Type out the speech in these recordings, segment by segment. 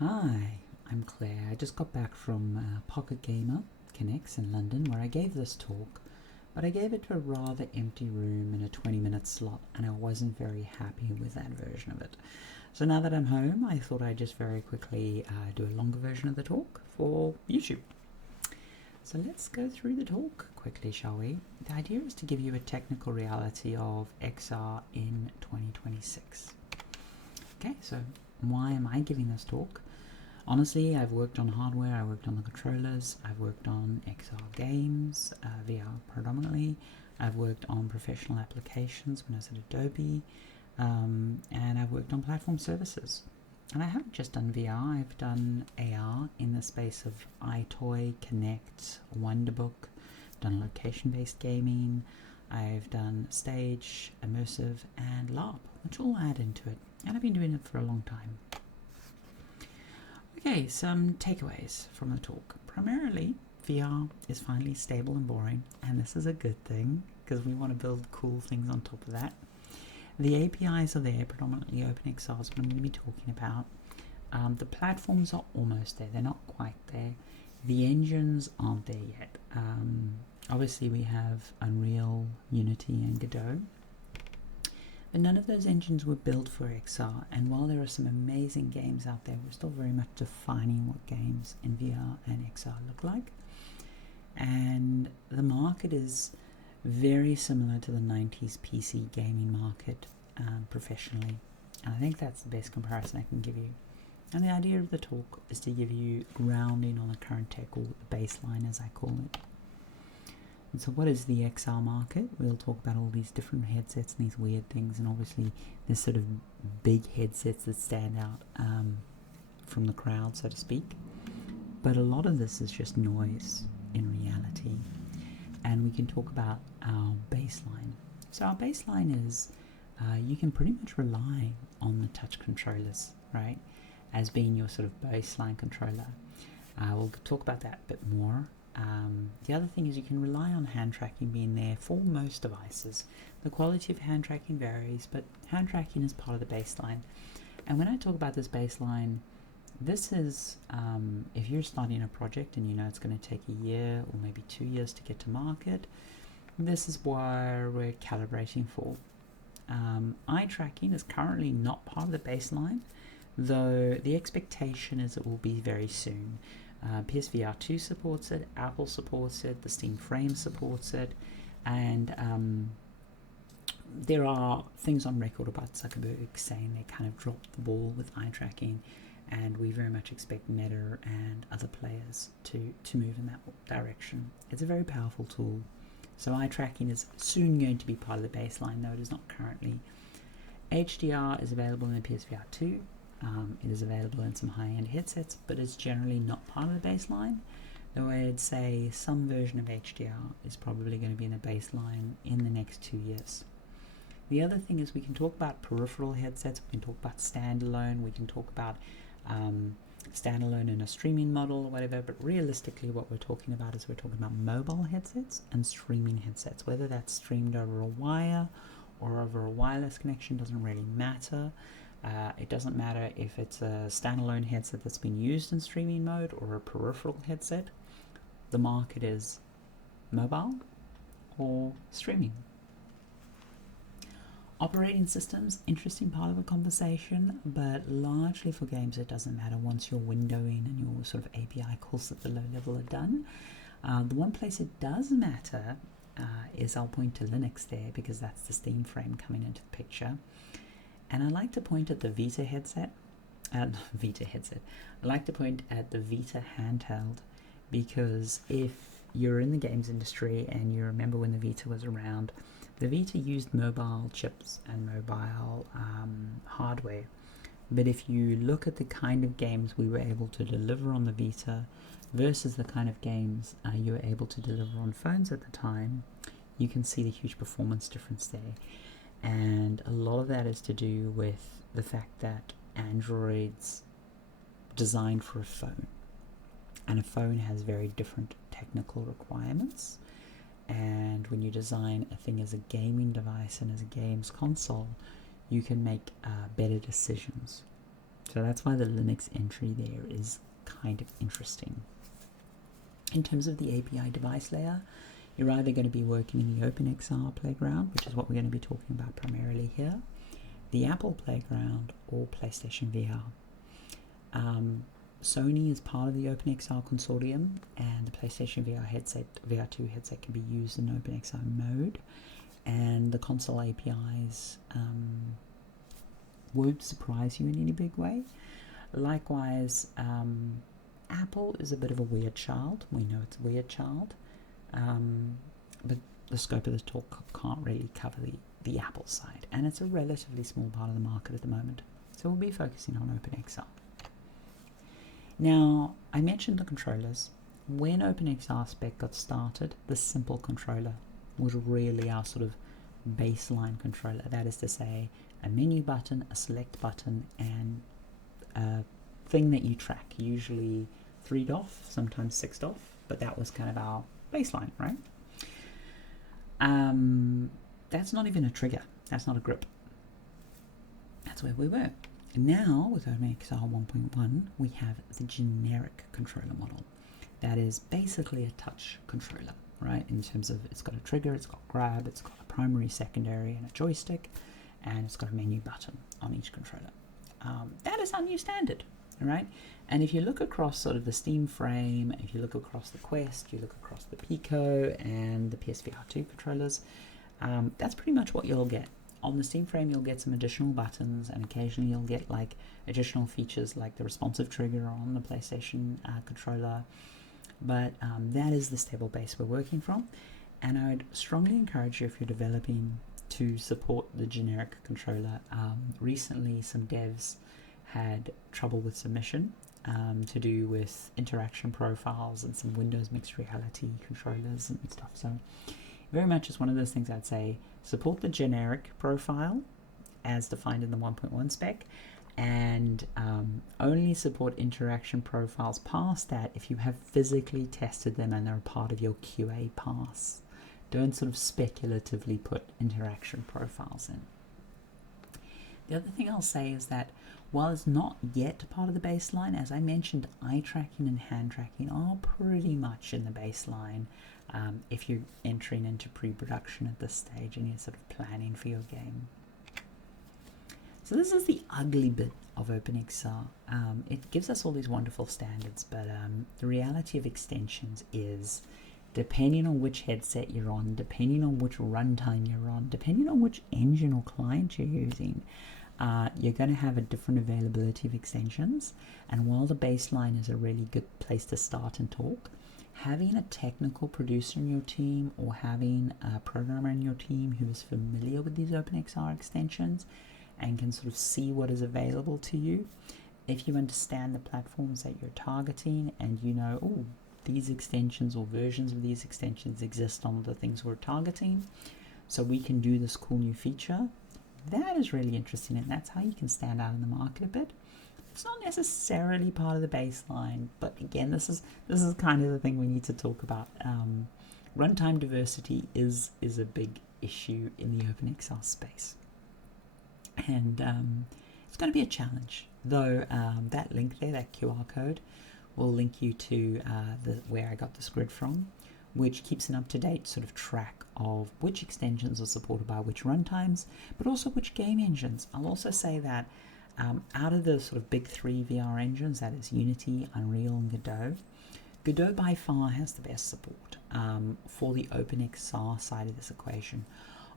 Hi, I'm Claire. I just got back from Pocket Gamer Connects in London where I gave this talk, but I gave it to a rather empty room in a 20-minute slot and I wasn't very happy with that version of it. So now that I'm home, I thought I'd just very quickly do a longer version of the talk for YouTube. So let's go through the talk quickly, shall we? The idea is to give you a technical reality of XR in 2026. Okay, so why am I giving this talk? Honestly, I've worked on hardware, I worked on the controllers, I've worked on XR games, VR predominantly, I've worked on professional applications when I was at Adobe, and I've worked on platform services. And I haven't just done VR, I've done AR in the space of iToy, Connect, Wonderbook, done location-based gaming, I've done stage, immersive, and LARP, which all add into it, and I've been doing it for a long time. Okay, some takeaways from the talk. Primarily, VR is finally stable and boring, and this is a good thing, because we want to build cool things on top of that. The APIs are there, predominantly OpenXR is what I'm going to be talking about. The platforms are almost there, they're not quite there. The engines aren't there yet. Obviously we have Unreal, Unity and Godot, but none of those engines were built for XR, and while there are some amazing games out there, we're still very much defining what games in VR and XR look like. And the market is very similar to the 90s PC gaming market professionally. And I think that's the best comparison I can give you. And the idea of the talk is to give you grounding on the current tech, or the baseline as I call it. And so what is the XR market? We'll talk about all these different headsets and these weird things, and obviously there's sort of big headsets that stand out from the crowd, so to speak. But a lot of this is just noise in reality. And we can talk about our baseline. So our baseline is you can pretty much rely on the touch controllers, right, as being your sort of baseline controller. We'll talk about that a bit more. The other thing is you can rely on hand tracking being there for most devices. The quality of hand tracking varies, but hand tracking is part of the baseline. And when I talk about this baseline, this is if you're starting a project and you know it's going to take a year or maybe 2 years to get to market, this is where we're calibrating for. Eye tracking is currently not part of the baseline, though the expectation is it will be very soon. PSVR 2 supports it, Apple supports it, the Steam Frame supports it, and there are things on record about Zuckerberg saying they kind of dropped the ball with eye tracking, and we very much expect Meta and other players to move in that direction. It's a very powerful tool. So eye tracking is soon going to be part of the baseline, though it is not currently. HDR is available in the PSVR 2. It is available in some high-end headsets, but it's generally not part of the baseline, though I'd say some version of HDR is probably going to be in the baseline in the next 2 years. The other thing is we can talk about peripheral headsets, we can talk about standalone, we can talk about standalone in a streaming model or whatever, but realistically what we're talking about is we're talking about mobile headsets and streaming headsets. Whether that's streamed over a wire or over a wireless connection doesn't really matter. It doesn't matter if it's a standalone headset that's been used in streaming mode or a peripheral headset. The market is mobile or streaming. Operating systems, interesting part of the conversation, but largely for games it doesn't matter once your windowing and your sort of API calls at the low level are done. The one place it does matter is I'll point to Linux there because that's the Steam Frame coming into the picture. And I like to point at the Vita headset. I like to point at the Vita handheld because if you're in the games industry and you remember when the Vita was around, the Vita used mobile chips and mobile hardware. But if you look at the kind of games we were able to deliver on the Vita versus the kind of games you were able to deliver on phones at the time, you can see the huge performance difference there. And a lot of that is to do with the fact that Android's designed for a phone, and a phone has very different technical requirements. And when you design a thing as a gaming device and as a games console, you can make better decisions. So that's why the Linux entry there is kind of interesting. In terms of the API device layer, you're either going to be working in the OpenXR playground, which is what we're going to be talking about primarily here, the Apple playground, or PlayStation VR. Sony is part of the OpenXR consortium, and the PlayStation VR2 headset can be used in OpenXR mode, and the console APIs won't surprise you in any big way. Likewise, Apple is a bit of a weird child. We know it's a weird child, but the scope of this talk can't really cover the Apple side, and it's a relatively small part of the market at the moment. So we'll be focusing on OpenXR. Now, I mentioned the controllers. When OpenXR spec got started, the simple controller was really our sort of baseline controller. That is to say, a menu button, a select button, and a thing that you track, usually 3DOF, sometimes 6DOF, but that was kind of our baseline, right? That's not even a trigger. That's not a grip. That's where we were. Now, with OpenXR 1.1, we have the generic controller model. That is basically a touch controller, right? In terms of it's got a trigger, it's got grab, it's got a primary, secondary, and a joystick, and it's got a menu button on each controller. That is our new standard, all right? And if you look across sort of the Steam frame, if you look across the Quest, you look across the Pico and the PSVR 2 controllers, that's pretty much what you'll get. On the Steam frame, you'll get some additional buttons, and occasionally you'll get like additional features like the responsive trigger on the PlayStation controller. But that is the stable base we're working from, and I would strongly encourage you, if you're developing, to support the generic controller. Recently, some devs had trouble with submission to do with interaction profiles and some Windows mixed reality controllers and stuff. So very much is one of those things I'd say, support the generic profile as defined in the 1.1 spec, and only support interaction profiles past that if you have physically tested them and they're part of your QA pass. Don't sort of speculatively put interaction profiles in. The other thing I'll say is that while it's not yet part of the baseline, as I mentioned, eye tracking and hand tracking are pretty much in the baseline if you're entering into pre-production at this stage and you're sort of planning for your game. So this is the ugly bit of OpenXR. It gives us all these wonderful standards, but the reality of extensions is, depending on which headset you're on, depending on which runtime you're on, depending on which engine or client you're using, you're going to have a different availability of extensions. And while the baseline is a really good place to start and talk, having a technical producer in your team or having a programmer in your team who is familiar with these OpenXR extensions and can sort of see what is available to you, if you understand the platforms that you're targeting and you know, oh, these extensions or versions of these extensions exist on the things we're targeting, so we can do this cool new feature, that is really interesting, and that's how you can stand out in the market a bit. It's not necessarily part of the baseline, but again, this is kind of the thing we need to talk about. Runtime diversity is a big issue in the OpenXR space, and it's going to be a challenge. Though that link there, that QR code, will link you to where I got this grid from, which keeps an up-to-date sort of track of which extensions are supported by which runtimes, but also which game engines. I'll also say that out of the sort of big three VR engines, that is Unity, Unreal, and Godot by far has the best support for the OpenXR side of this equation.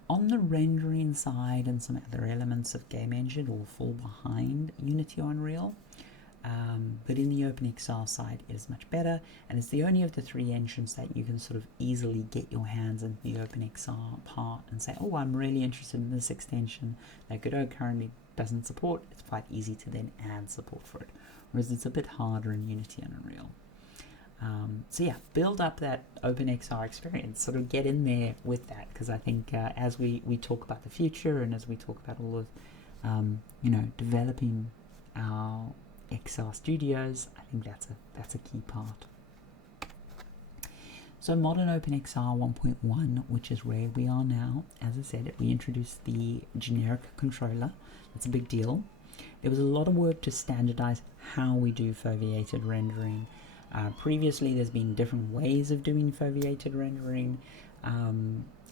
On the rendering side and some other elements of game engine will fall behind Unity or Unreal, but in the OpenXR side it is much better, and it's the only of the three engines that you can sort of easily get your hands into the OpenXR part and say, oh, I'm really interested in this extension that Godot currently doesn't support. It's quite easy to then add support for it, whereas it's a bit harder in Unity and Unreal. So yeah, build up that OpenXR experience, sort of get in there with that, because I think as we talk about the future and as we talk about all of developing our XR studios, I think that's a key part. So modern OpenXR 1.1, which is where we are now, as I said, we introduced the generic controller. That's a big deal. there was a lot of work to standardize how we do foveated rendering. Previously, there's been different ways of doing foveated rendering.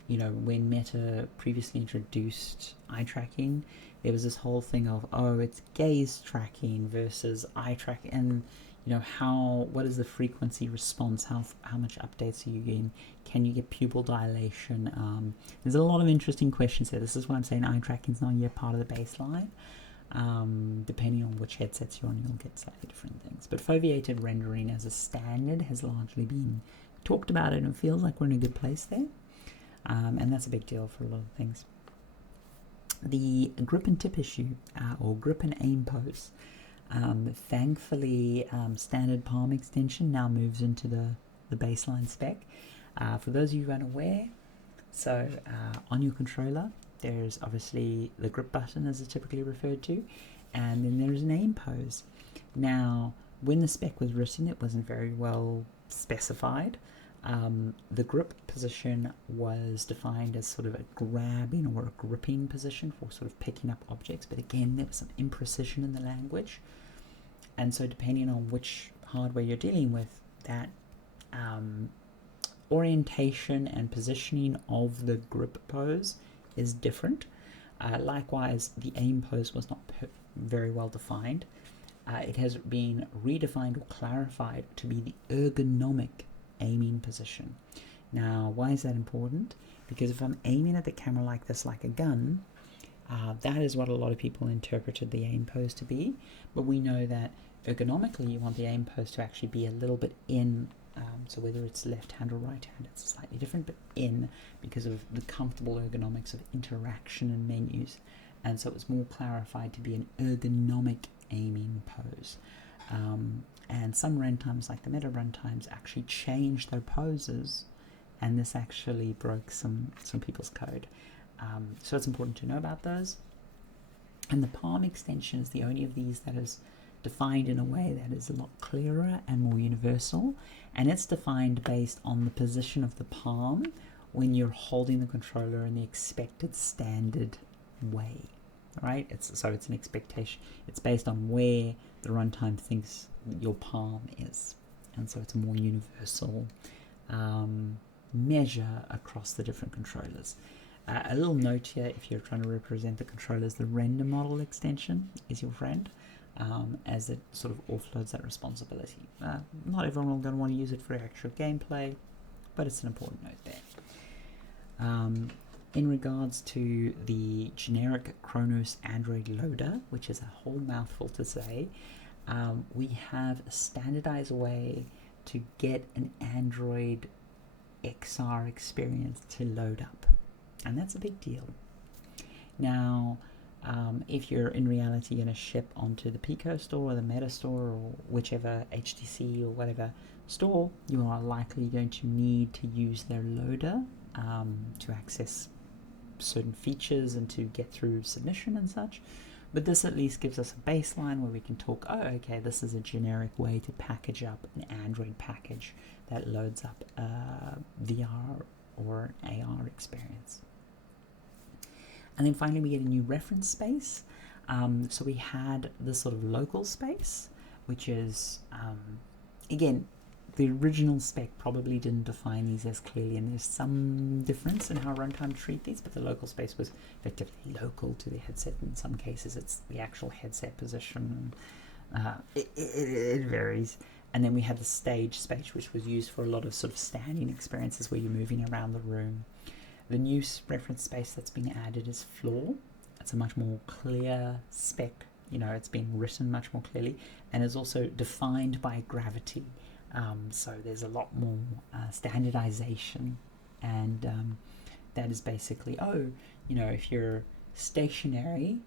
You know, when Meta previously introduced eye tracking, there was this whole thing of, oh, it's gaze tracking versus eye tracking, and you know, what is the frequency response? How much updates are you getting? Can you get pupil dilation? There's a lot of interesting questions here. This is why I'm saying eye tracking is not yet part of the baseline. Depending on which headsets you're on, you'll get slightly different things. But foveated rendering as a standard has largely been talked about, and it feels like we're in a good place there. And that's a big deal for a lot of things. The grip and tip issue, or grip and aim pose. Thankfully, standard palm extension now moves into the baseline spec. For those of you unaware, so on your controller, there's obviously the grip button, as it's typically referred to, and then there's an aim pose. Now, when the spec was written, it wasn't very well specified. The grip position was defined as sort of a grabbing or a gripping position for sort of picking up objects, but again, there was some imprecision in the language, and so depending on which hardware you're dealing with, that orientation and positioning of the grip pose is different. Likewise, the aim pose was not very well defined. It has been redefined or clarified to be the ergonomic aiming position. Now, why is that important? Because if I'm aiming at the camera like this, like a gun, that is what a lot of people interpreted the aim pose to be. But we know that ergonomically, you want the aim pose to actually be a little bit in. So whether it's left hand or right hand, it's slightly different, but in, because of the comfortable ergonomics of interaction and menus. And so it was more clarified to be an ergonomic aiming pose. And some runtimes, like the Meta runtimes, actually changed their poses, and this actually broke some people's code. So it's important to know about those. And the palm extension is the only of these that is defined in a way that is a lot clearer and more universal, and it's defined based on the position of the palm when you're holding the controller in the expected standard way, right? So it's an expectation. It's based on where the runtime thinks your palm is, and so it's a more universal measure across the different controllers. A little note here, if you're trying to represent the controllers, the render model extension is your friend, as it sort of offloads that responsibility. Not everyone will going to want to use it for actual gameplay, but it's an important note there. In regards to the generic Kronos Android loader, which is a whole mouthful to say, we have a standardized way to get an Android XR experience to load up, and that's a big deal. Now, if you're in reality going to ship onto the Pico store or the Meta store or whichever HTC or whatever store, you are likely going to need to use their loader to access certain features and to get through submission and such. But this at least gives us a baseline where we can talk, oh, okay, this is a generic way to package up an Android package that loads up a VR or an AR experience. And then finally we get a new reference space. So we had this sort of local space, which is, again, the original spec probably didn't define these as clearly, and there's some difference in how runtime treat these, but the local space was effectively local to the headset. In some cases, it's the actual headset position. It varies. And then we had the stage space, which was used for a lot of sort of standing experiences where you're moving around the room. The new reference space that's been added is floor. It's a much more clear spec. You know, it's been written much more clearly, and is also defined by gravity. So there's a lot more standardization, and that is basically, oh, you know, if you're stationary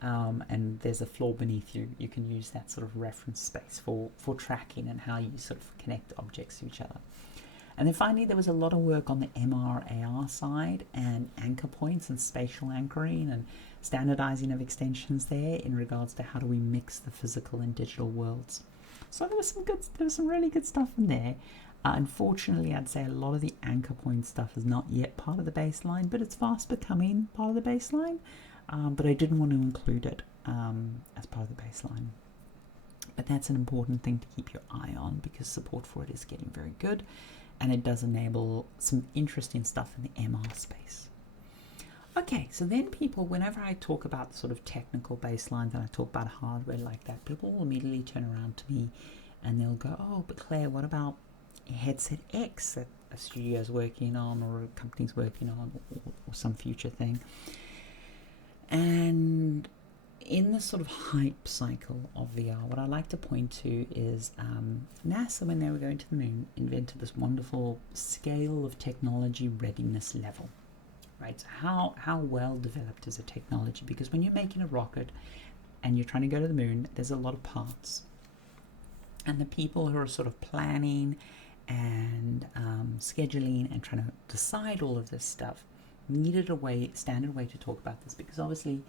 and there's a floor beneath you, you can use that sort of reference space for tracking and how you sort of connect objects to each other. And then finally, there was a lot of work on the MR/AR side and anchor points and spatial anchoring and standardizing of extensions there in regards to how do we mix the physical and digital worlds. So there was some really good stuff in there. Unfortunately, I'd say a lot of the anchor point stuff is not yet part of the baseline, but it's fast becoming part of the baseline. But I didn't want to include it as part of the baseline. But that's an important thing to keep your eye on, because support for it is getting very good, and it does enable some interesting stuff in the MR space. Okay, so then people, whenever I talk about sort of technical baselines and I talk about hardware like that, people will immediately turn around to me and they'll go, oh, but Claire, what about headset X that a studio is working on, or a company's working on, or some future thing? And in the sort of hype cycle of VR, what I like to point to is NASA, when they were going to the moon, invented this wonderful scale of technology readiness level. Right, so how well developed is a technology? Because when you're making a rocket and you're trying to go to the moon, there's a lot of parts. And the people who are sort of planning and scheduling and trying to decide all of this stuff needed a standard way to talk about this, because obviously,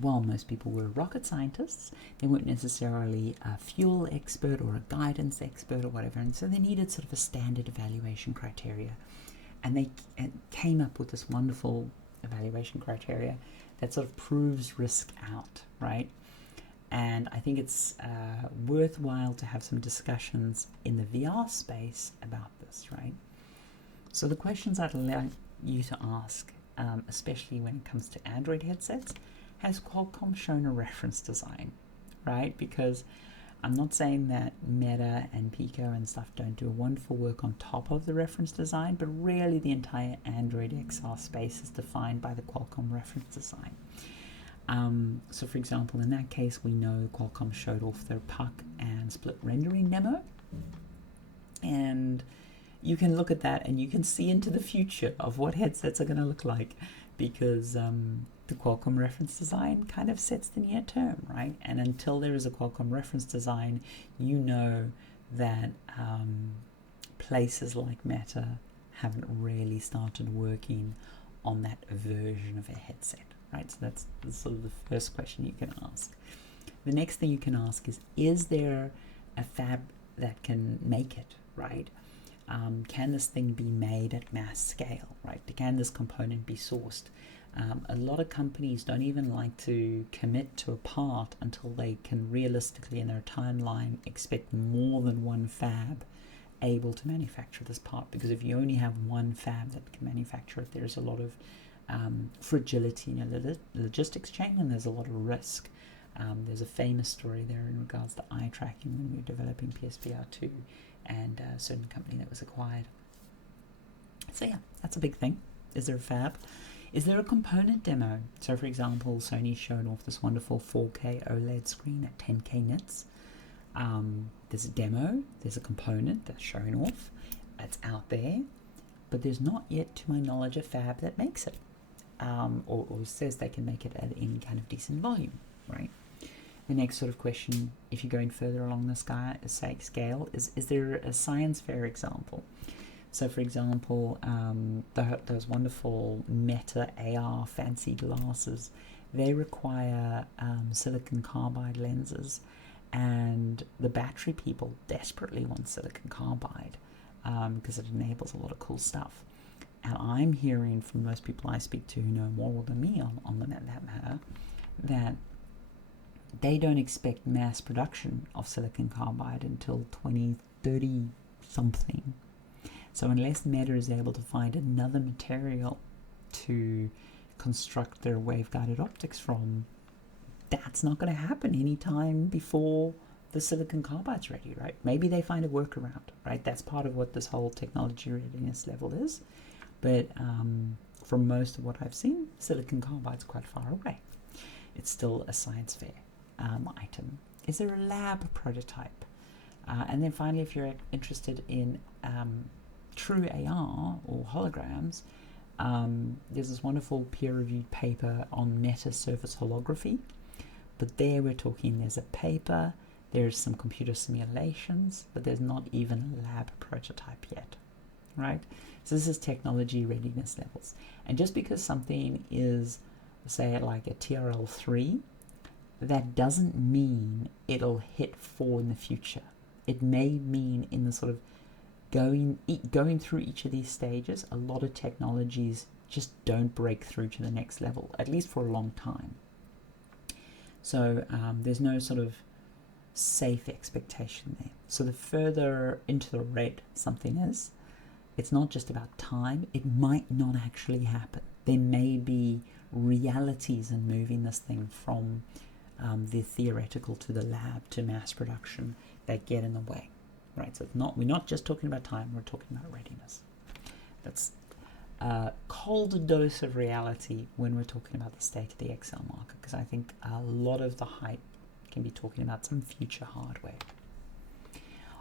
while most people were rocket scientists, they weren't necessarily a fuel expert or a guidance expert or whatever, and so they needed sort of a standard evaluation criteria. And they came up with this wonderful evaluation criteria that sort of proves risk out, right? And I think it's worthwhile to have some discussions in the VR space about this, right? So the questions I'd like you to ask, especially when it comes to Android headsets, has Qualcomm shown a reference design, right? Because I'm not saying that Meta and Pico and stuff don't do wonderful work on top of the reference design, but really the entire Android XR space is defined by the Qualcomm reference design. So for example, in that case, we know Qualcomm showed off their puck and split rendering demo. And you can look at that and you can see into the future of what headsets are going to look like, because the Qualcomm reference design kind of sets the near term, right? And until there is a Qualcomm reference design, you know that places like Meta haven't really started working on that version of a headset, right? So that's sort of the first question you can ask. The next thing you can ask is there a fab that can make it, right? Can this thing be made at mass scale, right? Can this component be sourced? A lot of companies don't even like to commit to a part until they can realistically in their timeline expect more than one fab able to manufacture this part, because if you only have one fab that can manufacture it, there's a lot of fragility in your logistics chain, and there's a lot of risk. There's a famous story there in regards to eye tracking when we were developing PSVR2 and a certain company that was acquired. So yeah, that's a big thing. Is there a fab? Is there a component demo? So for example, Sony's shown off this wonderful 4K OLED screen at 10K nits. There's a demo, there's a component that's shown off, it's out there, but there's not yet, to my knowledge, a fab that makes it, or says they can make it at any kind of decent volume, right? The next sort of question, if you're going further along the scale, is there a science fair example? So for example, those wonderful Meta AR fancy glasses, they require silicon carbide lenses, and the battery people desperately want silicon carbide because it enables a lot of cool stuff. And I'm hearing from most people I speak to who know more than me on that matter, that they don't expect mass production of silicon carbide until 2030 something. So unless Meta is able to find another material to construct their waveguided optics from, that's not going to happen anytime before the silicon carbide's ready, right? Maybe they find a workaround, right? That's part of what this whole technology readiness level is. But from most of what I've seen, silicon carbide's quite far away. It's still a science fair item. Is there a lab prototype? And then finally, if you're interested in true AR or holograms, there's this wonderful peer-reviewed paper on meta surface holography. But there we're talking, there's a paper, there's some computer simulations, but there's not even a lab prototype yet, right? So this is technology readiness levels. And just because something is, say, like a TRL3, that doesn't mean it'll hit 4 in the future. It may mean in the sort of going through each of these stages, a lot of technologies just don't break through to the next level, at least for a long time. So there's no sort of safe expectation there. So the further into the red something is, it's not just about time, it might not actually happen. There may be realities in moving this thing from the theoretical to the lab to mass production that get in the way, right? So we're not just talking about time, we're talking about readiness. That's a cold dose of reality when we're talking about the state of the XL market, because I think a lot of the hype can be talking about some future hardware.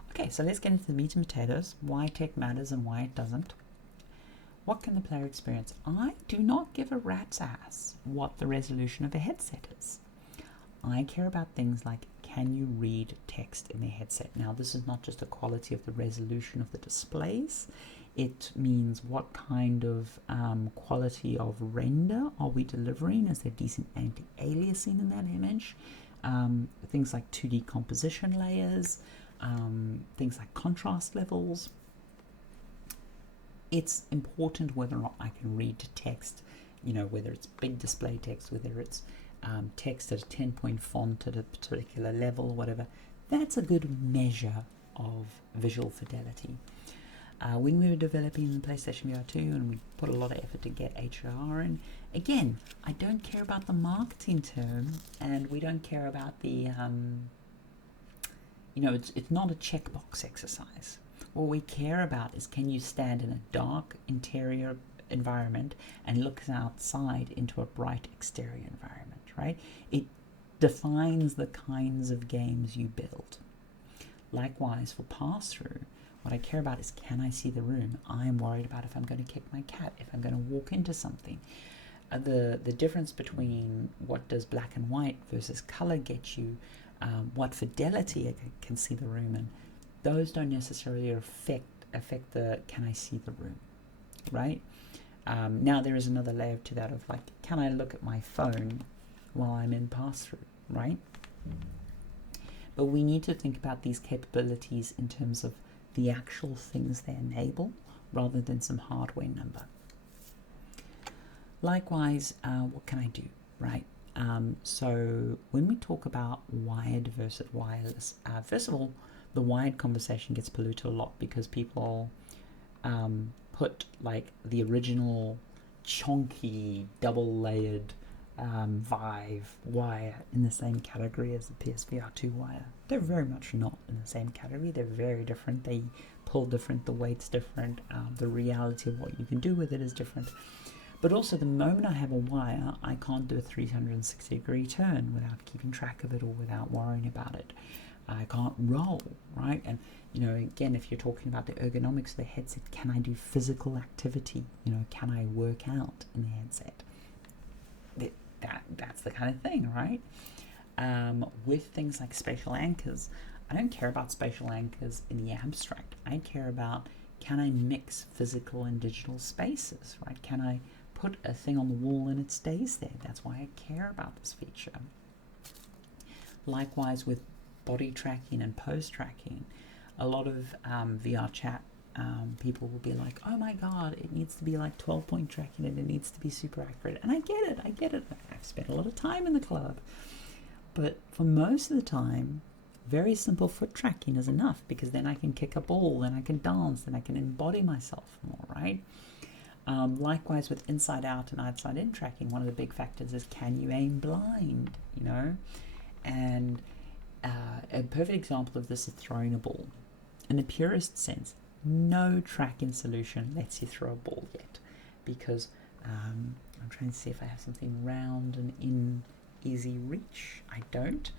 Okay, so let's get into the meat and potatoes, why tech matters and why it doesn't. What can the player experience? I do not give a rat's ass what the resolution of a headset is. I care about things like, can you read text in the headset? Now, this is not just the quality of the resolution of the displays. It means what kind of quality of render are we delivering? Is there decent anti-aliasing in that image? Things like 2D composition layers, things like contrast levels. It's important whether or not I can read text, whether it's big display text, whether it's text at a 10-point font at a particular level or whatever. That's a good measure of visual fidelity. When we were developing the PlayStation VR 2 and we put a lot of effort to get HDR in, again, I don't care about the marketing term, and we don't care about the, it's not a checkbox exercise. What we care about is, can you stand in a dark interior environment and look outside into a bright exterior environment, right? It defines the kinds of games you build. Likewise, for pass-through, what I care about is, can I see the room? I am worried about if I'm going to kick my cat, if I'm going to walk into something. The difference between what does black and white versus color get you, what fidelity I can see the room in, those don't necessarily affect the can I see the room, right? Now there is another layer to that of like, can I look at my phone while I'm in pass-through, right? But we need to think about these capabilities in terms of the actual things they enable rather than some hardware number. Likewise, what can I do, right? So when we talk about wired versus wireless, first of all, the wired conversation gets polluted a lot because people put like the original chonky double-layered Vive wire in the same category as the PSVR 2 wire. They're very much not in the same category. They're very different. They pull different, the weight's different, the reality of what you can do with it is different. But also, the moment I have a wire, I can't do a 360-degree turn without keeping track of it or without worrying about it. I can't roll, right? And, again, if you're talking about the ergonomics of the headset, can I do physical activity? Can I work out in the headset? That's the kind of thing, right? With things like spatial anchors, I don't care about spatial anchors in the abstract. I care about, can I mix physical and digital spaces, right? Can I put a thing on the wall and it stays there? That's why I care about this feature. Likewise with body tracking and pose tracking, a lot of VR chat people will be like, oh my god, it needs to be like 12-point tracking and it needs to be super accurate. And I get it. I've spent a lot of time in the club. But for most of the time, very simple foot tracking is enough, because then I can kick a ball, then I can dance, then I can embody myself more, right? Likewise with inside out and outside in tracking, one of the big factors is, can you aim blind, And a perfect example of this is throwing a ball. In the purest sense, no tracking solution lets you throw a ball yet, because I'm trying to see if I have something round and in easy reach. I don't,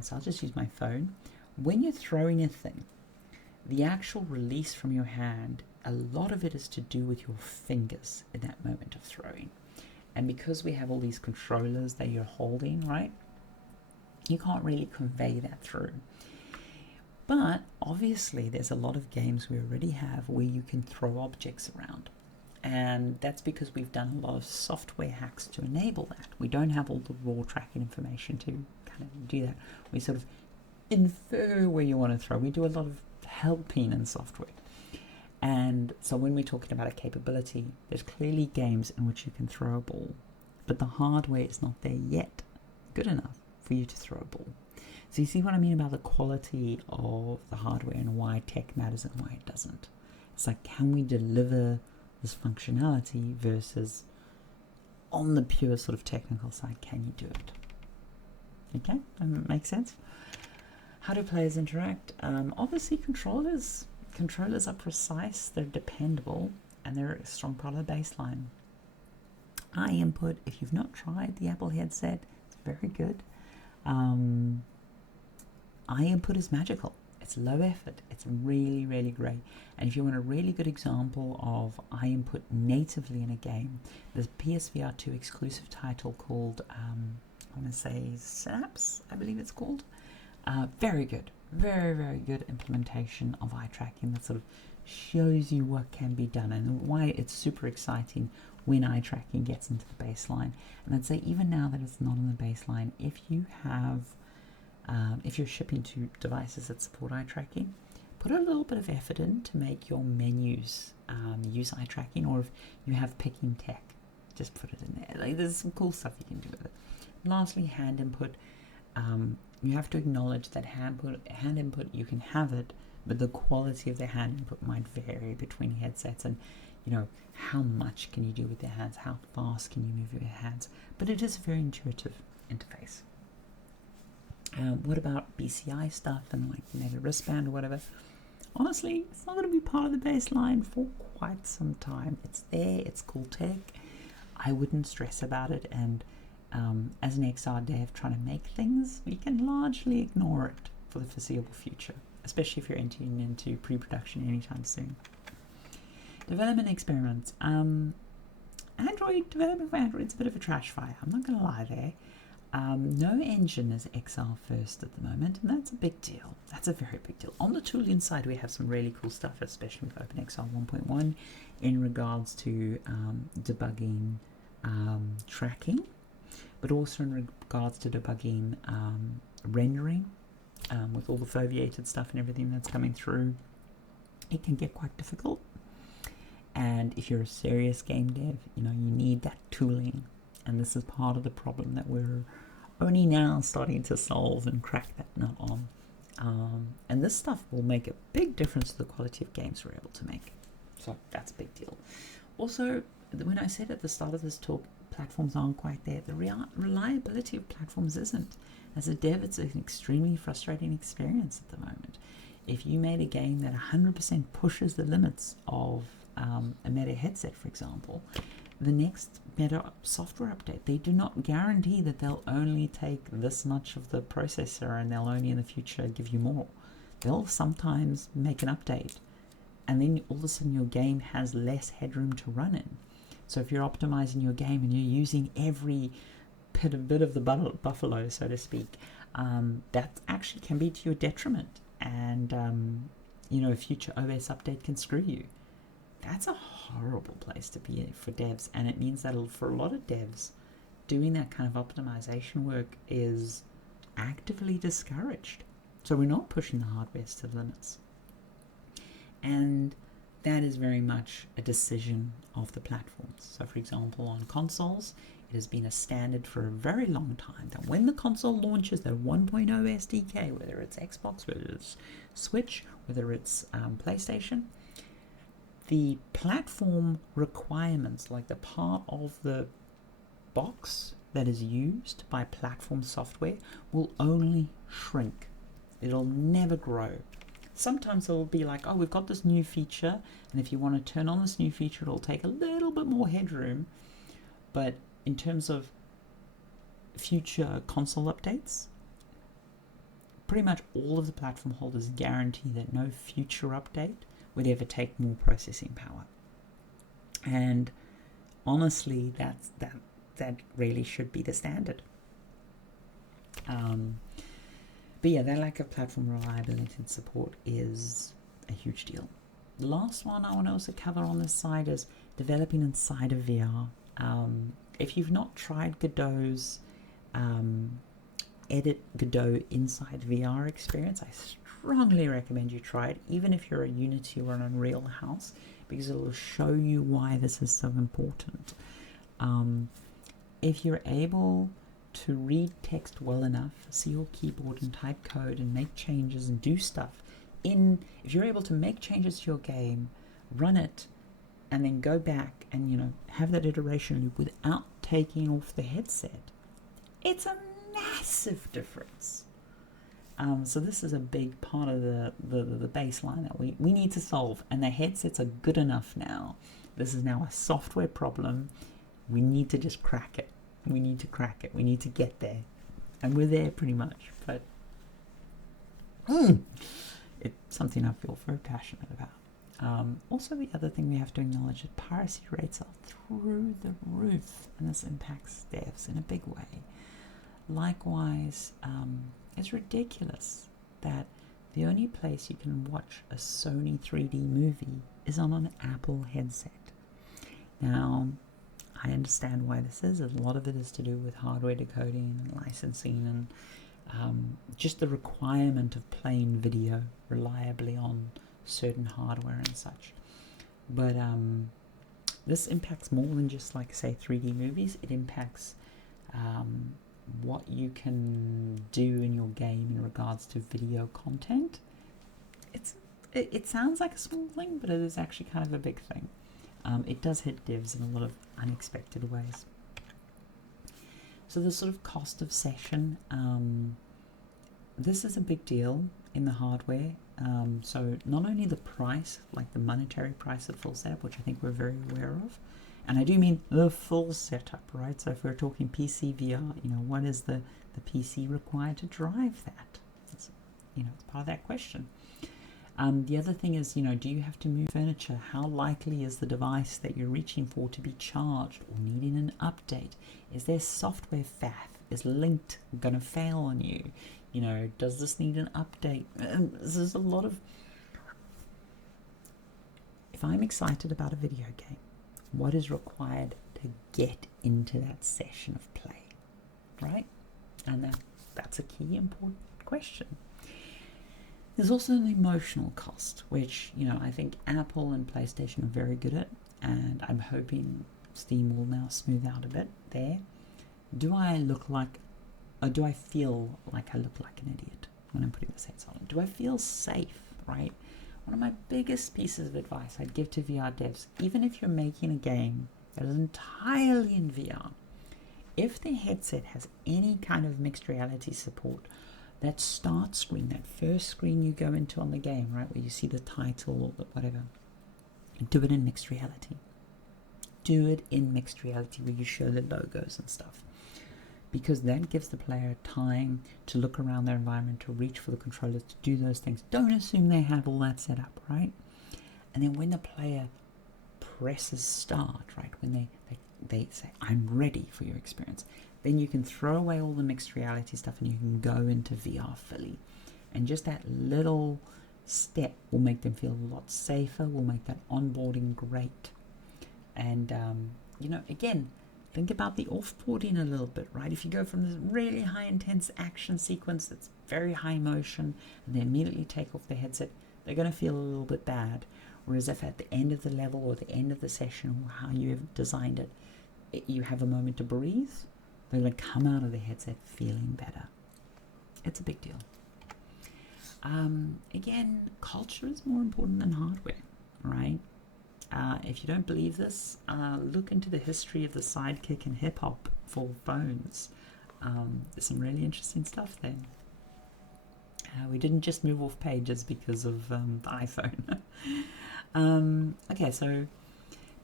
so I'll just use my phone. When you're throwing a thing, the actual release from your hand, a lot of it is to do with your fingers in that moment of throwing. And because we have all these controllers that you're holding, right, you can't really convey that through. But obviously there's a lot of games we already have where you can throw objects around, and that's because we've done a lot of software hacks to enable that. We don't have all the raw tracking information to kind of do that. We sort of infer where you want to throw. We do a lot of helping in software. And so when we're talking about a capability, there's clearly games in which you can throw a ball, but the hardware is not there yet good enough for you to throw a ball. So you see what I mean about the quality of the hardware and why tech matters and why it doesn't. It's like, can we deliver this functionality versus on the pure sort of technical side, can you do it? Okay, that makes sense. How do players interact? Obviously controllers are precise, they're dependable, and they're a strong part of the baseline. Eye input, if you've not tried the Apple headset, it's very good. Eye input is magical. It's low effort. It's really, really great. And if you want a really good example of eye input natively in a game, there's a PSVR 2 exclusive title called, I want to say Synapse, I believe it's called. Very good. Very, very good implementation of eye tracking that sort of shows you what can be done and why it's super exciting when eye tracking gets into the baseline. And I'd say even now that it's not in the baseline, if you have if you're shipping to devices that support eye tracking, put a little bit of effort in to make your menus use eye tracking, or if you have picking tech, just put it in there. Like, there's some cool stuff you can do with it. Lastly, hand input. You have to acknowledge that hand input, you can have it, but the quality of the hand input might vary between headsets, and how much can you do with your hands, how fast can you move your hands, but it is a very intuitive interface. What about BCI stuff and like maybe wristband or whatever? Honestly, it's not going to be part of the baseline for quite some time. It's there, it's cool tech. I wouldn't stress about it, and as an XR dev trying to make things, we can largely ignore it for the foreseeable future, especially if you're entering into pre-production anytime soon. Development experiments. Android development for Android is a bit of a trash fire. I'm not going to lie there. No engine is XR first at the moment, and that's a big deal. That's a very big deal. On the tooling side, we have some really cool stuff, especially with OpenXR 1.1 in regards to debugging tracking, but also in regards to debugging rendering with all the foveated stuff and everything that's coming through. It can get quite difficult, and if you're a serious game dev, you need that tooling, and this is part of the problem that we're only now starting to solve and crack that nut on. And this stuff will make a big difference to the quality of games we're able to make. So that's a big deal. Also, when I said at the start of this talk, platforms aren't quite there, the reliability of platforms isn't. As a dev, it's an extremely frustrating experience at the moment. If you made a game that 100% pushes the limits of a Meta headset, for example, the next Meta software update, they do not guarantee that they'll only take this much of the processor and they'll only in the future give you more. They'll sometimes make an update, and then all of a sudden your game has less headroom to run in. So if you're optimizing your game and you're using every bit of the buffalo, so to speak, that actually can be to your detriment, and a future OS update can screw you. That's a horrible place to be for devs, and it means that for a lot of devs, doing that kind of optimization work is actively discouraged. So we're not pushing the hardware to the limits. And that is very much a decision of the platforms. So for example, on consoles, it has been a standard for a very long time that when the console launches their 1.0 SDK, whether it's Xbox, whether it's Switch, whether it's PlayStation, the platform requirements, like the part of the box that is used by platform software, will only shrink. It'll never grow. Sometimes it'll be like, oh, we've got this new feature, and if you want to turn on this new feature, it'll take a little bit more headroom. But in terms of future console updates, pretty much all of the platform holders guarantee that no future update would ever take more processing power. And honestly, that really should be the standard. But yeah, that lack of platform reliability and support is a huge deal. The last one I want to also cover on this side is developing inside of VR. If you've not tried Godot's Edit Godot inside VR experience, I strongly recommend you try it, even if you're a Unity or an Unreal house, because it will show you why this is so important. If you're able to read text well enough, see your keyboard and type code and make changes and do stuff, if you're able to make changes to your game, run it, and then go back and have that iteration loop without taking off the headset, it's a massive difference. So this is a big part of the baseline that we need to solve, and the headsets are good enough now. This is now a software problem. We need to just crack it. We need to crack it. We need to get there, and we're there pretty much. But it's something I feel very passionate about. Also, the other thing we have to acknowledge is piracy rates are through the roof, and this impacts devs in a big way. Likewise, it's ridiculous that the only place you can watch a Sony 3D movie is on an Apple headset. Now, I understand why this is. A lot of it is to do with hardware decoding and licensing and just the requirement of playing video reliably on certain hardware and such. But this impacts more than just, like, say, 3D movies. It impacts what you can do in your game in regards to video content. It sounds like a small thing, but it is actually kind of a big thing. It does hit devs in a lot of unexpected ways. So the sort of cost of session, this is a big deal in the hardware. So not only the price, like the monetary price of full setup, which I think we're very aware of, and I do mean the full setup, right? So if we're talking PC VR, what is the PC required to drive that? It's part of that question. The other thing is, do you have to move furniture? How likely is the device that you're reaching for to be charged or needing an update? Is there software faff? Is Linked going to fail on you? Does this need an update? There's a lot of... If I'm excited about a video game, what is required to get into that session of play, right? And that's a key important question. There's also an emotional cost, which, I think Apple and PlayStation are very good at, and I'm hoping Steam will now smooth out a bit there. Do I feel like I look like an idiot when I'm putting this headset on? Do I feel safe, right? One of my biggest pieces of advice I'd give to VR devs, even if you're making a game that is entirely in VR, if the headset has any kind of mixed reality support, that start screen, that first screen you go into on the game, right, where you see the title or whatever, do it in mixed reality. Do it in mixed reality where you show the logos and stuff. Because that gives the player time to look around their environment, to reach for the controllers, to do those things. Don't assume they have all that set up, right? And then when the player presses start, right, when they say, I'm ready for your experience, then you can throw away all the mixed reality stuff and you can go into VR fully. And just that little step will make them feel a lot safer, will make that onboarding great. And, again, think about the offboarding a little bit, right? If you go from this really high intense action sequence that's very high motion and they immediately take off the headset, they're going to feel a little bit bad. Whereas if at the end of the level or the end of the session or how you have designed it, you have a moment to breathe, they're going to come out of the headset feeling better. It's a big deal. Again, culture is more important than hardware, right? If you don't believe this, look into the history of the Sidekick and hip-hop for phones. There's some really interesting stuff there. We didn't just move off pages because of the iPhone. Okay, so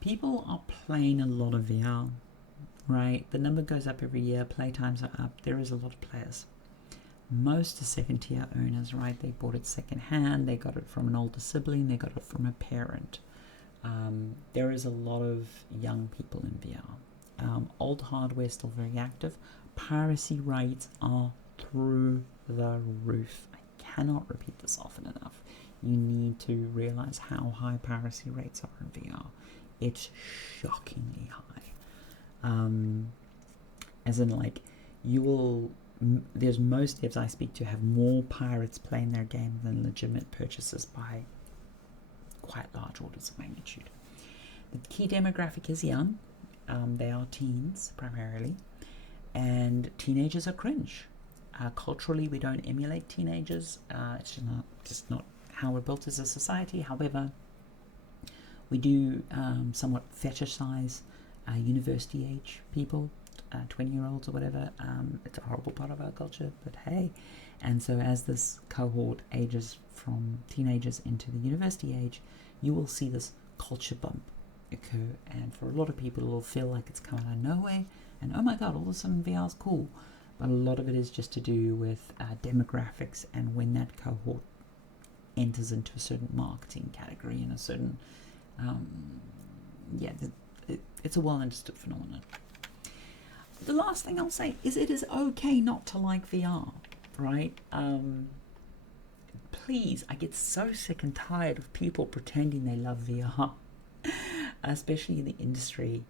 people are playing a lot of VR, right? The number goes up every year, playtimes are up, there is a lot of players. Most are second-tier owners, right? They bought it second-hand, they got it from an older sibling, they got it from a parent. There is a lot of young people in VR. Old hardware is still very active. Piracy rates are through the roof. I cannot repeat this often enough. You need to realize how high piracy rates are in VR. It's shockingly high. As in, like, there's most devs I speak to have more pirates playing their game than legitimate purchases by quite large orders of magnitude. The key demographic is young. They are teens primarily. and teenagers are cringe. Culturally, we don't emulate teenagers. It's just not how we're built as a society. However, we do somewhat fetishize university age people, 20-year-olds or whatever. It's a horrible part of our culture, but hey. And so as this cohort ages from teenagers into the university age, you will see this culture bump occur. And for a lot of people, it will feel like it's come out of nowhere. And oh my god, all of a sudden VR is cool. But a lot of it is just to do with demographics and when that cohort enters into a certain marketing category and a certain it's a well understood phenomenon. The last thing I'll say is it is okay not to like VR, right? Please, I get so sick and tired of people pretending they love VR, especially in the industry.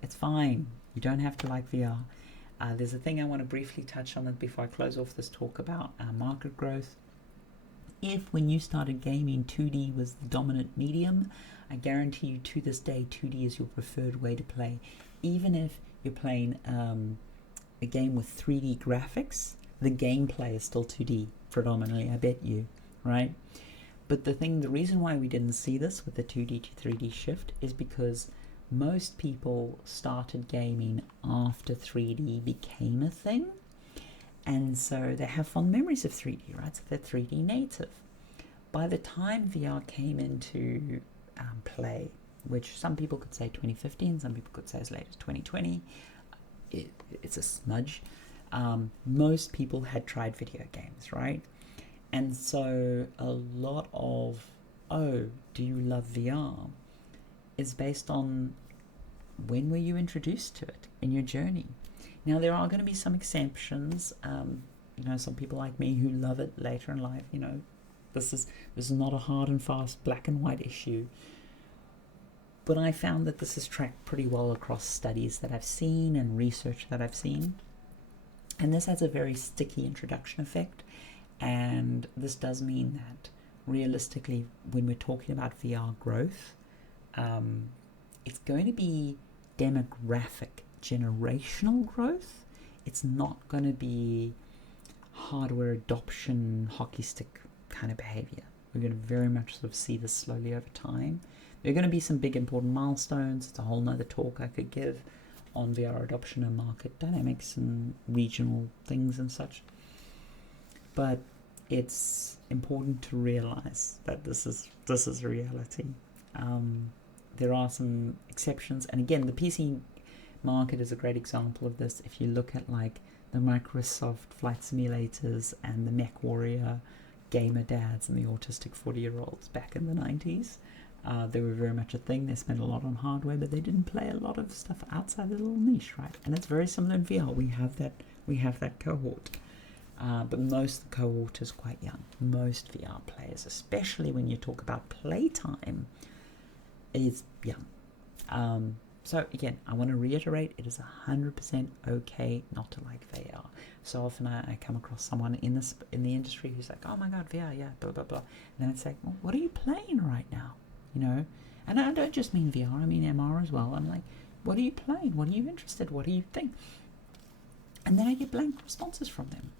It's fine. You don't have to like VR. There's a thing I want to briefly touch on it before I close off this talk about market growth. If when you started gaming 2D was the dominant medium, I guarantee you to this day 2D is your preferred way to play. Even if you're playing a game with 3D graphics, the gameplay is still 2D predominantly, I bet you, right? But the reason why we didn't see this with the 2D to 3D shift is because most people started gaming after 3D became a thing, and so they have fond memories of 3D, right? So they're 3D native. By the time VR came into play, which some people could say 2015, some people could say as late as 2020, it's a smudge. Most people had tried video games, right? And so a lot of, oh, do you love VR, is based on when were you introduced to it in your journey. Now there are going to be some exceptions. Some people like me who love it later in life. This is not a hard and fast black and white issue. But I found that this is tracked pretty well across studies that I've seen and research that I've seen. And this has a very sticky introduction effect. And this does mean that realistically, when we're talking about VR growth, it's going to be demographic, generational growth. It's not going to be hardware adoption, hockey stick kind of behavior. We're going to very much sort of see this slowly over time. There are going to be some big important milestones. It's a whole nother talk I could give on VR adoption and market dynamics and regional things and such. But it's important to realize that this is reality. There are some exceptions, and again, the PC market is a great example of this. If you look at like the Microsoft flight simulators and the MechWarrior gamer dads and the autistic 40-year-olds back in the 90s, they were very much a thing. They spent a lot on hardware, but they didn't play a lot of stuff outside the little niche, right? And it's very similar in VR. We have that cohort. But most of the cohort is quite young. Most VR players, especially when you talk about playtime, is young. So again, I want to reiterate, it is 100% okay not to like VR. So often I come across someone in the industry who's like, oh my god, VR, yeah, blah, blah, blah. And then it's like, well, what are you playing right now? And I don't just mean VR, I mean MR as well. I'm like, what are you playing? What are you interested? What do you think? And then I get blank responses from them.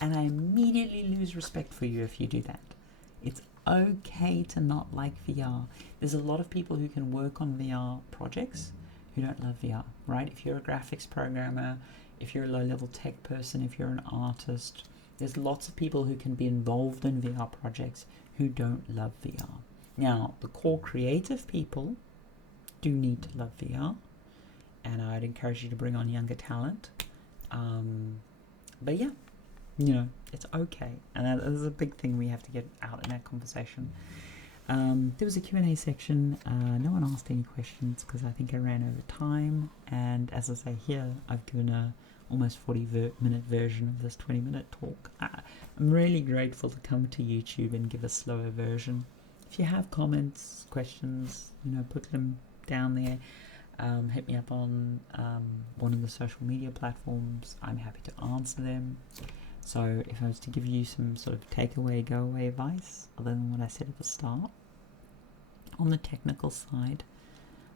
And I immediately lose respect for you if you do that. It's okay to not like VR. There's a lot of people who can work on VR projects who don't love VR, right? If you're a graphics programmer, if you're a low-level tech person, if you're an artist, there's lots of people who can be involved in VR projects who don't love VR. Now, the core creative people do need to love VR, and I'd encourage you to bring on younger talent. But yeah, it's okay, and that is a big thing we have to get out in that conversation. There was a Q&A section. No one asked any questions because I think I ran over time, and as I say here, I've given a almost 40-minute version of this 20-minute talk. I'm really grateful to come to YouTube and give a slower version. If you have comments, questions, put them down there. Hit me up on one of the social media platforms. I'm happy to answer them. So if I was to give you some sort of takeaway, go away advice, other than what I said at the start, on the technical side,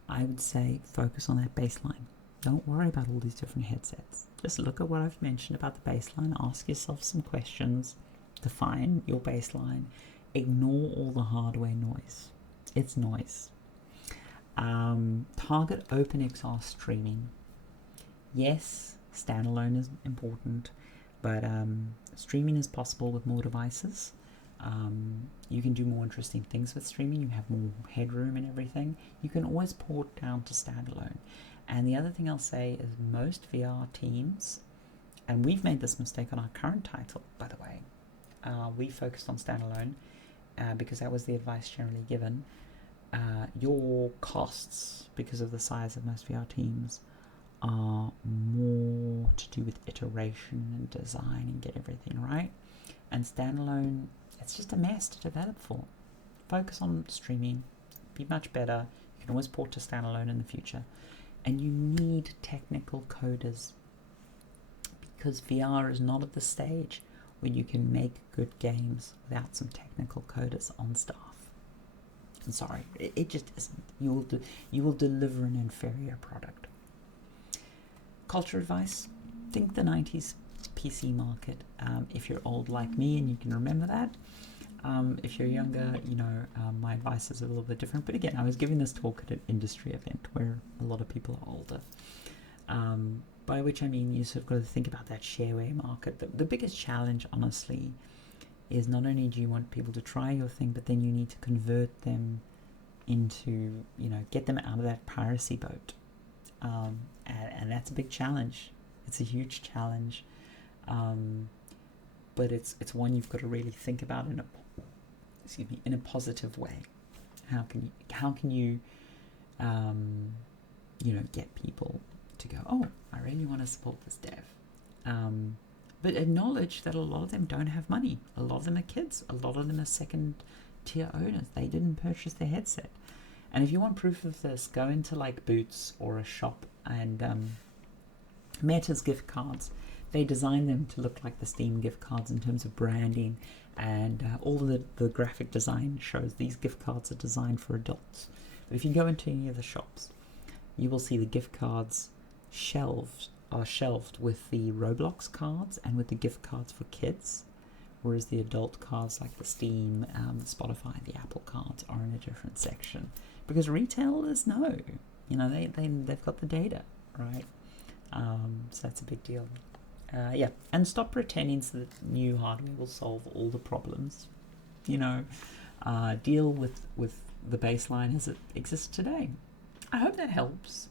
I would say focus on that baseline. Don't worry about all these different headsets. Just look at what I've mentioned about the baseline. Ask yourself some questions. Define your baseline. Ignore all the hardware noise. It's noise. Target OpenXR streaming. Yes, standalone is important, but streaming is possible with more devices. You can do more interesting things with streaming. You have more headroom and everything. You can always port down to standalone. And the other thing I'll say is most VR teams, and we've made this mistake on our current title, by the way, we focused on standalone because that was the advice generally given. Your costs, because of the size of most VR teams, are more to do with iteration and design and get everything right. And standalone, it's just a mess to develop for. Focus on streaming, be much better. You can always port to standalone in the future. And you need technical coders, because VR is not at the stage where you can make good games without some technical coders on staff. I'm sorry, it just isn't. You will deliver an inferior product. Culture advice: think the 90s PC market. If you're old like me and you can remember that. If you're younger, my advice is a little bit different. But again, I was giving this talk at an industry event where a lot of people are older. By which I mean you sort of got to think about that shareware market. The biggest challenge, honestly, is not only do you want people to try your thing, but then you need to convert them into, get them out of that piracy boat. And that's a big challenge. It's a huge challenge. But it's one you've got to really think about in a positive way. How can you get people to go, oh, I really want to support this dev. But acknowledge that a lot of them don't have money. A lot of them are kids. A lot of them are second tier owners. They didn't purchase their headset. And if you want proof of this, go into like Boots or a shop, and Meta's gift cards. They design them to look like the Steam gift cards in terms of branding, and all the graphic design shows these gift cards are designed for adults. But if you go into any of the shops, you will see the gift cards are shelved with the Roblox cards and with the gift cards for kids, whereas the adult cards like the Steam, the Spotify, the Apple cards are in a different section, because retailers know, they've got the data, right? So that's a big deal. And stop pretending that new hardware will solve all the problems. Deal with the baseline as it exists today. I hope that helps.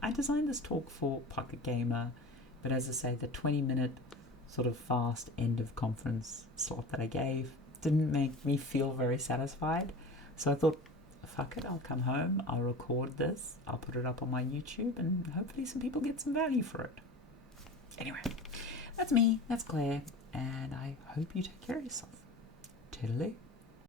I designed this talk for Pocket Gamer, but as I say, the 20-minute sort of fast end of conference slot that I gave didn't make me feel very satisfied. So I thought, fuck it, I'll come home, I'll record this, I'll put it up on my YouTube, and hopefully some people get some value for it. Anyway, that's me, that's Claire, and I hope you take care of yourself. Toodaloo.